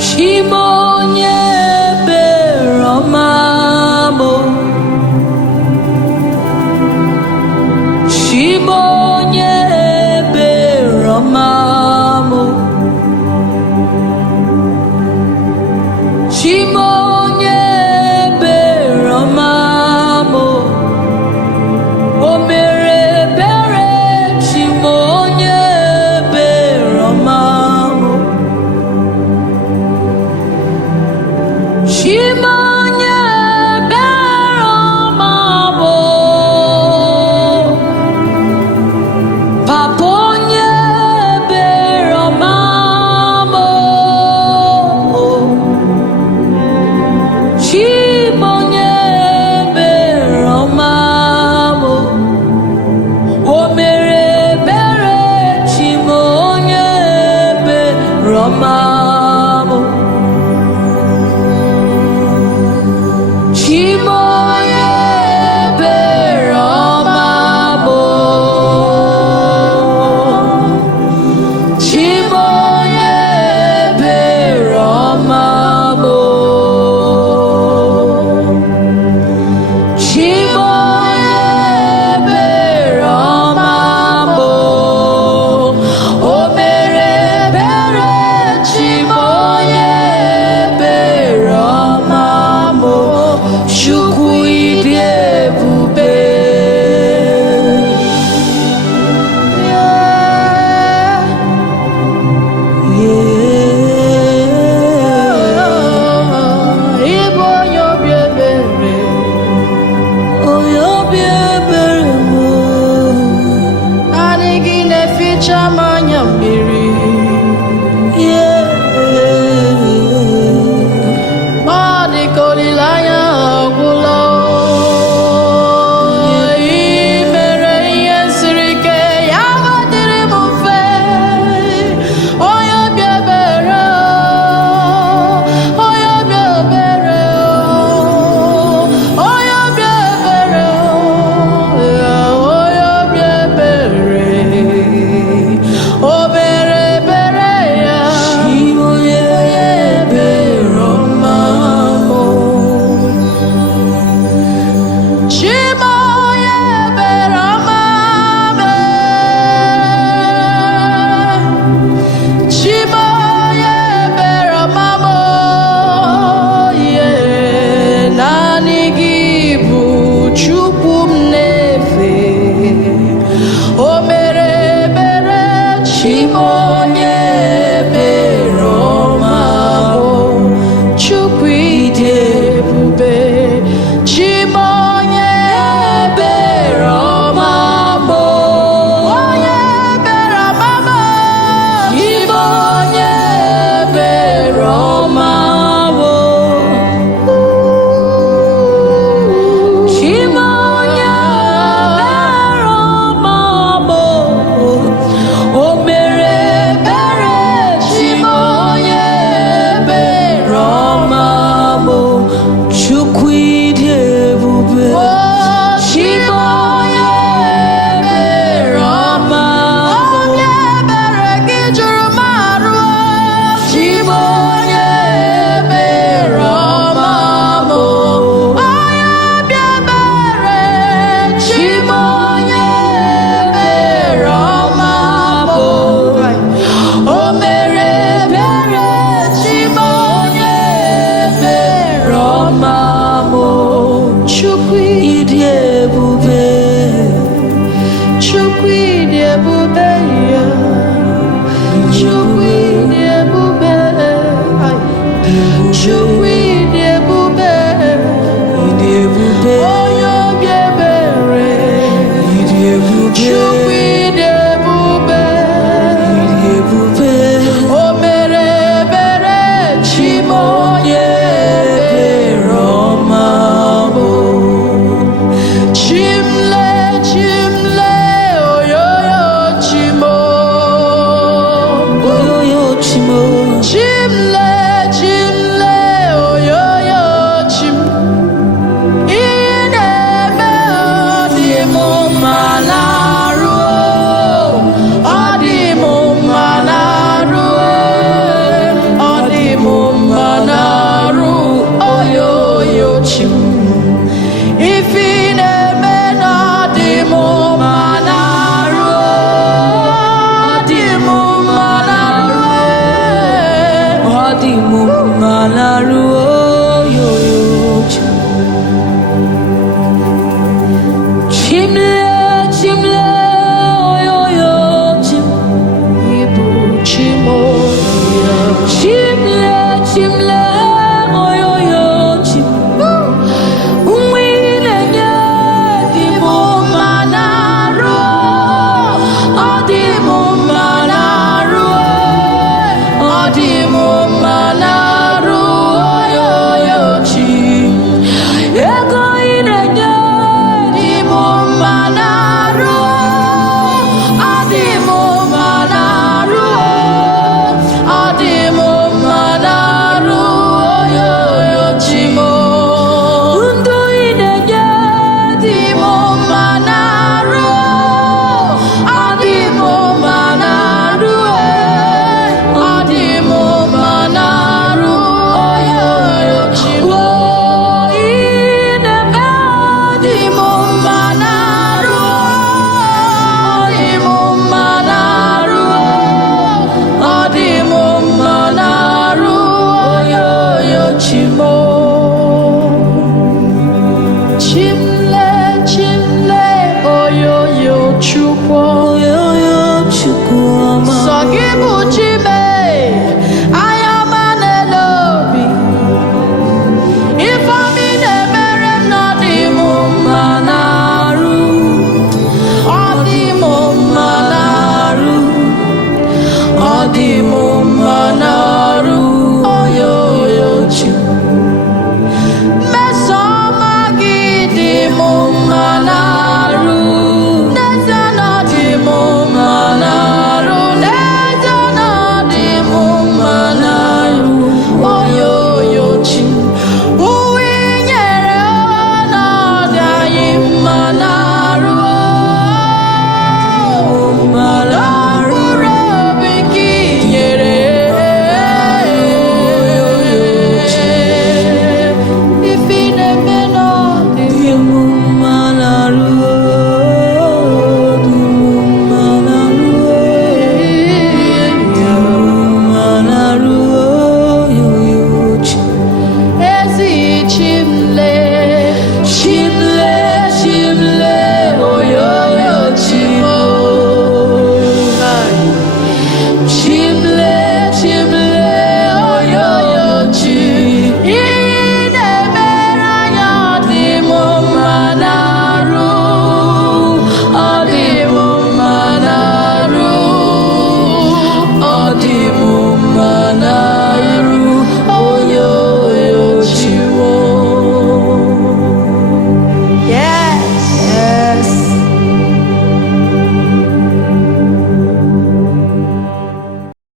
Shimonye beromamo, Shimonye beromamo, Shimonye beromamo, Omere bere Shimonye beromamo, Shimonye beromamo, Paponye beromamo, Shimonye beromamo, Omere bere Shimonye beromamo, Shimonye beromamo, Shimonye beromamo, Shimonye beromamo, Omere bere Shimonye beromamo, Chukwu ịdị ebube. Ịbụ onye obi ebere, onye obi ebere m, naanị gị na-eficha m anya mmiri. Ọ dị ka olileanya agwụla, ị mere ihe siri ike, ya dịrị m mfe. Onye obi ebere, onye obi ebere, onye obi ebere, onye obi ebere, o mere ebere ya. Shimonye beromamo, Shimonye beromamo, Shimonye beromamo, naanị gị bụ Chukwu m na-efe. O mere ebere, Shimonye beromamo, Chukwu ịdị ebube, Shimonye beromamo, onye beromamo, Shimonye beromamo, Shimonye beromamo, o mere ebere, Shimonye beromamo, Chukwu ịdị ebube. Shimonye beromamo, obi ebere gị juru m arụ. Shimonye beromamo, onye obi ebere, Shimonye beromamo, o mere ebere, Shimonye beromamo, Chukwu ịdị ebube, Chukwu ịdị ebube ya, Chukwu ịdị ebube, Chukwu ịdị ebube, onye obi ebere, Chukwu ịdị ebube, o mere ebere, Shimonye beromamo, Chimle, Chimle, oyoyo chimo, Chimle, Chimle, di mu malaruo